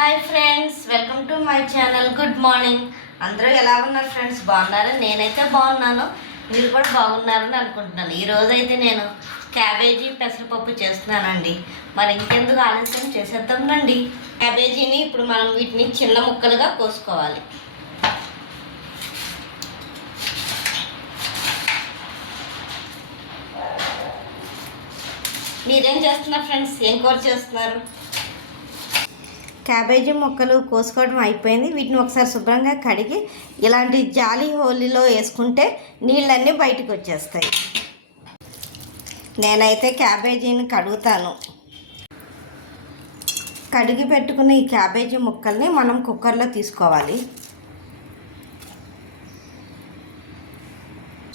Hi friends, welcome to my channel. Good morning. అందరూ ఎలా ఉన్నారు ఫ్రెండ్స్? బాగున్నారు? నేనైతే బాగున్నాను, మీరు కూడా బాగున్నారని అనుకుంటున్నాను. ఈరోజు అయితే నేను క్యాబేజీ పెసరపప్పు చేస్తున్నానండి. మరి ఇంకెందుకు ఆలస్యం, చేసేద్దాం రండి. క్యాబేజీని ఇప్పుడు మనం వీటిని చిన్న ముక్కలుగా కోసుకోవాలి. మీరేం చేస్తున్నారు ఫ్రెండ్స్? ఏం కూర చేస్తున్నారు? క్యాబేజీ ముక్కలు కోసుకోవడం అయిపోయింది. వీటిని ఒకసారి శుభ్రంగా కడిగి ఇలాంటి జాలి హోలీలో వేసుకుంటే నీళ్ళన్నీ బయటకు వచ్చేస్తాయి. నేనైతే క్యాబేజీని కడుగుతాను. కడిగి పెట్టుకున్న ఈ క్యాబేజీ ముక్కల్ని మనం కుక్కర్లో తీసుకోవాలి.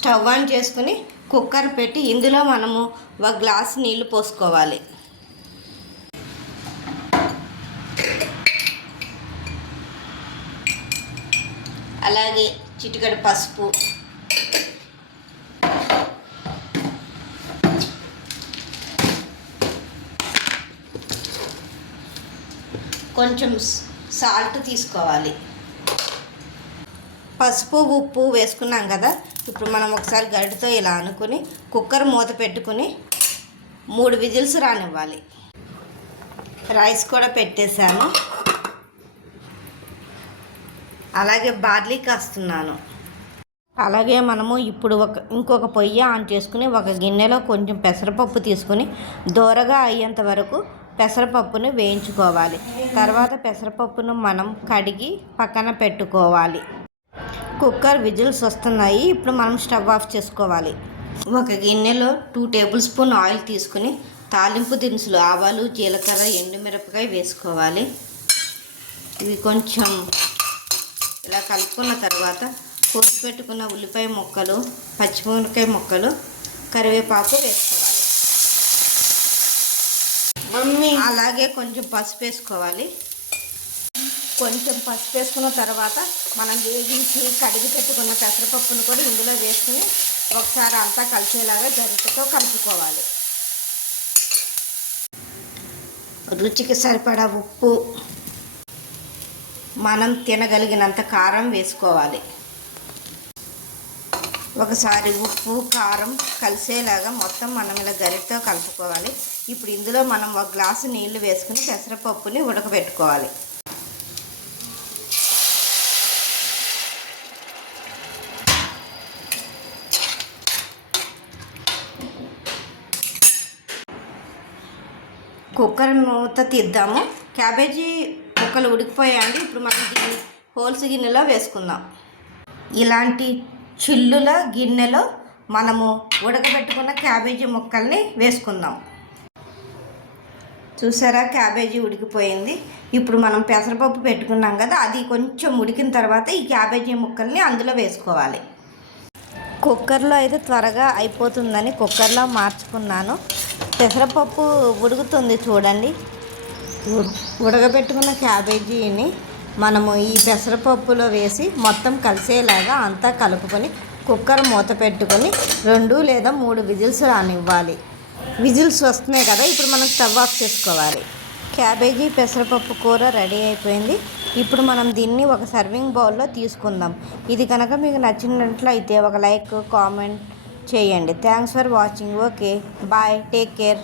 స్టవ్ ఆన్ చేసుకుని కుక్కర్ పెట్టి ఇందులో మనము ఒక గ్లాసు నీళ్లు పోసుకోవాలి. అలాగే చిటికెడు పసుపు, కొంచెం సాల్ట్ తీసుకోవాలి. పసుపు ఉప్పు వేసుకున్నాం కదా, ఇప్పుడు మనం ఒకసారి గరిటెతో ఇలా అనుకుని కుక్కర్ మూత పెట్టుకుని 3 విజిల్స్ రానివ్వాలి. రైస్ కూడా పెట్టేశాను. అలాగే బార్లీ కాస్తున్నాను. అలాగే మనము ఇప్పుడు ఇంకొక పొయ్యి ఆన్ చేసుకుని ఒక గిన్నెలో కొంచెం పెసరపప్పు తీసుకుని దోరగా అయ్యేంత వరకు పెసరపప్పును వేయించుకోవాలి. తర్వాత పెసరపప్పును మనం కడిగి పక్కన పెట్టుకోవాలి. కుక్కర్ విజిల్స్ వస్తున్నాయి. ఇప్పుడు మనం స్టవ్ ఆఫ్ చేసుకోవాలి. ఒక గిన్నెలో 2 టేబుల్ స్పూన్ ఆయిల్ తీసుకుని తాలింపు దినుసులు ఆవాలు, జీలకర్ర, ఎండుమిరపకాయ వేసుకోవాలి. ఇవి కొంచెం ఇలా కలుపుకున్న తర్వాత కోసి పెట్టుకున్న ఉల్లిపాయ ముక్కలు, పచ్చిమిరపకాయ ముక్కలు, కరివేపాకు వేసుకోవాలి. అలాగే కొంచెం పసుపు వేసుకోవాలి. కొంచెం పసుపు వేసుకున్న తర్వాత మనం వేగించి కడిగి పెట్టుకున్న పెసరపప్పును కూడా ఇందులో వేసుకుని ఒకసారి అంతా కలిసేలాగా గరిటెతో కలుపుకోవాలి. రుచికి సరిపడా ఉప్పు, మనం తినగలిగినంత కారం వేసుకోవాలి. ఒకసారి ఉప్పు కారం కలిసేలాగా మొత్తం మనం ఇలా గరిటెతో కలుపుకోవాలి. ఇప్పుడు ఇందులో మనం 1 గ్లాసు నీళ్లు వేసుకుని పెసరపప్పుని ఉడకబెట్టుకోవాలి. కుక్కర్ మూత తీద్దాము. క్యాబేజీ ముక్కలు ఉడికిపోయాయండి. ఇప్పుడు మనం దీన్ని హోల్స్ గిన్నెలో వేసుకుందాం. ఇలాంటి చిల్లుల గిన్నెలో మనము ఉడకబెట్టుకున్న క్యాబేజీ ముక్కల్ని వేసుకుందాం. చూసారా, క్యాబేజీ ఉడికిపోయింది. ఇప్పుడు మనం పెసరపప్పు పెట్టుకున్నాం కదా, అది కొంచెం ఉడికిన తర్వాత ఈ క్యాబేజీ ముక్కల్ని అందులో వేసుకోవాలి. కుక్కర్లో అయితే త్వరగా అయిపోతుందని కుక్కర్లో మార్చుకున్నాను. పెసరపప్పు ఉడుకుతుంది చూడండి. ఉడకబెట్టుకున్న క్యాబేజీని మనము ఈ పెసరపప్పులో వేసి మొత్తం కలిసేలాగా అంతా కలుపుకొని కుక్కర్ మూత పెట్టుకొని 2 లేదా 3 విజిల్స్ రానివ్వాలి. విజిల్స్ వస్తున్నాయి కదా, ఇప్పుడు మనం స్టవ్ ఆఫ్ చేసుకోవాలి. క్యాబేజీ పెసరపప్పు కూర రెడీ అయిపోయింది. ఇప్పుడు మనం దీన్ని ఒక సర్వింగ్ బౌల్లో తీసుకుందాం. ఇది కనుక మీకు నచ్చినట్లయితే ఒక లైక్, కామెంట్ చేయండి. Thanks for watching. Okay, bye, take care.